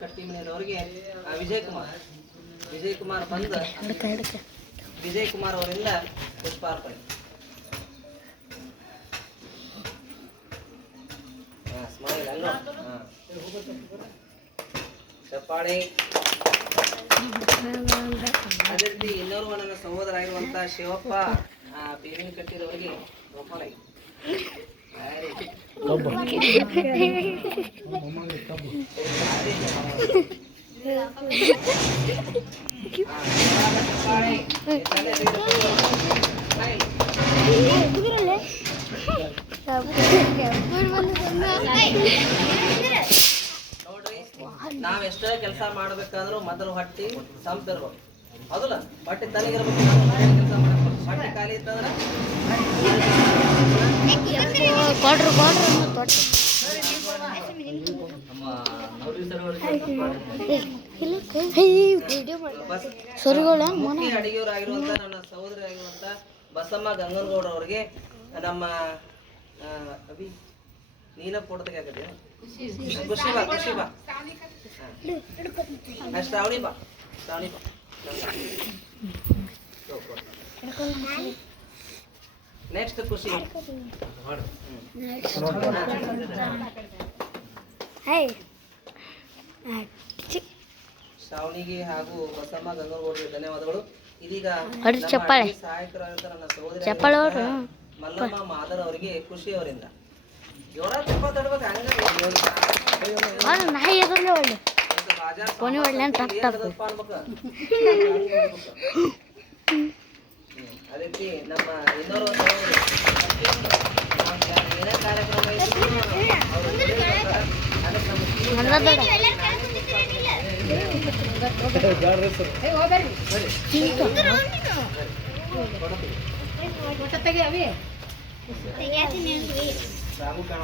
ಕಟ್ಟಿಮನೆಯವರಿಗೆ ವಿಜಯ್ ಕುಮಾರ್ ಬಂದು ವಿಜಯ್ ಕುಮಾರ್ ಅವರಿಂದ ಪುಷ್ಪಾರ್ಪಣೆ. ಚಪ್ಪಾಳೆ. ಅದೇ ರೀತಿ ಇನ್ನೋರ್ವ ನನ್ನ ಸಹೋದರ ಆಗಿರುವಂತಹ ಶಿವಪ್ಪ ಬೇವಿನ ಕಟ್ಟಿದವರಿಗೆ ಗೋಪಾಲೈ. ನೋಡ್ರಿ, ನಾವ್ ಎಷ್ಟೇ ಕೆಲಸ ಮಾಡ್ಬೇಕಾದ್ರೂ ಮೊದಲು ಹೊಟ್ಟಿ ಸಂಪ್ ಇರ್ಬೇಕು. ಹೌದಲ್ಲ? ಹೊಟ್ಟೆ ತಲೆಗಿರ್ಬೇಕು. ಕೆಲಸ ಮಾಡಬೇಕು. ಹೊಟ್ಟೆ ಖಾಲಿ ಇತ್ತಂದ್ರ ಅಡಿಗೆಯವರಾಗಿರುವಂತ ನನ್ನ ಸಹೋದರಿ ಆಗಿರುವಂತ ಬಸಮ್ಮ ಗಂಗನಗೌಡ ಅವರಿಗೆ ನಮ್ಮ ಅಭಿ ನೀನ ಫೋಟೋ ತೆಗಿಯಾಕತ್ತಿ. ಖುಷಿ ಬಾ ಶ್ರಾವಣಿ ಬಾ. ನೆಕ್ಸ್ಟ್ ಖುಷಿ. ಶ್ರಾವಣಿಗೆ ಹಾಗೂ ಬಸಮ್ಮ ಗಂಗನಗೌಡರಿಗೆ ಧನ್ಯವಾದಗಳು. ಇದೀಗ ಸಹಾಯಕರಾದಂತ ನನ್ನ ಸಹೋದರಿ ಮಲ್ಲಮ್ಮ ಮಾದರ್ ಅವರಿಗೆ ಖುಷಿ ಅವರಿಂದ ಜೋರ ಚಪ್ಪ ತಡ್ಬೇಕು. ಅದೇ ರೀತಿ ನಮ್ಮ ಇನ್ನೊರು ಏನೇ ಕಾರ್ಯಕ್ರಮ ಸಾಗು ಕಾಣ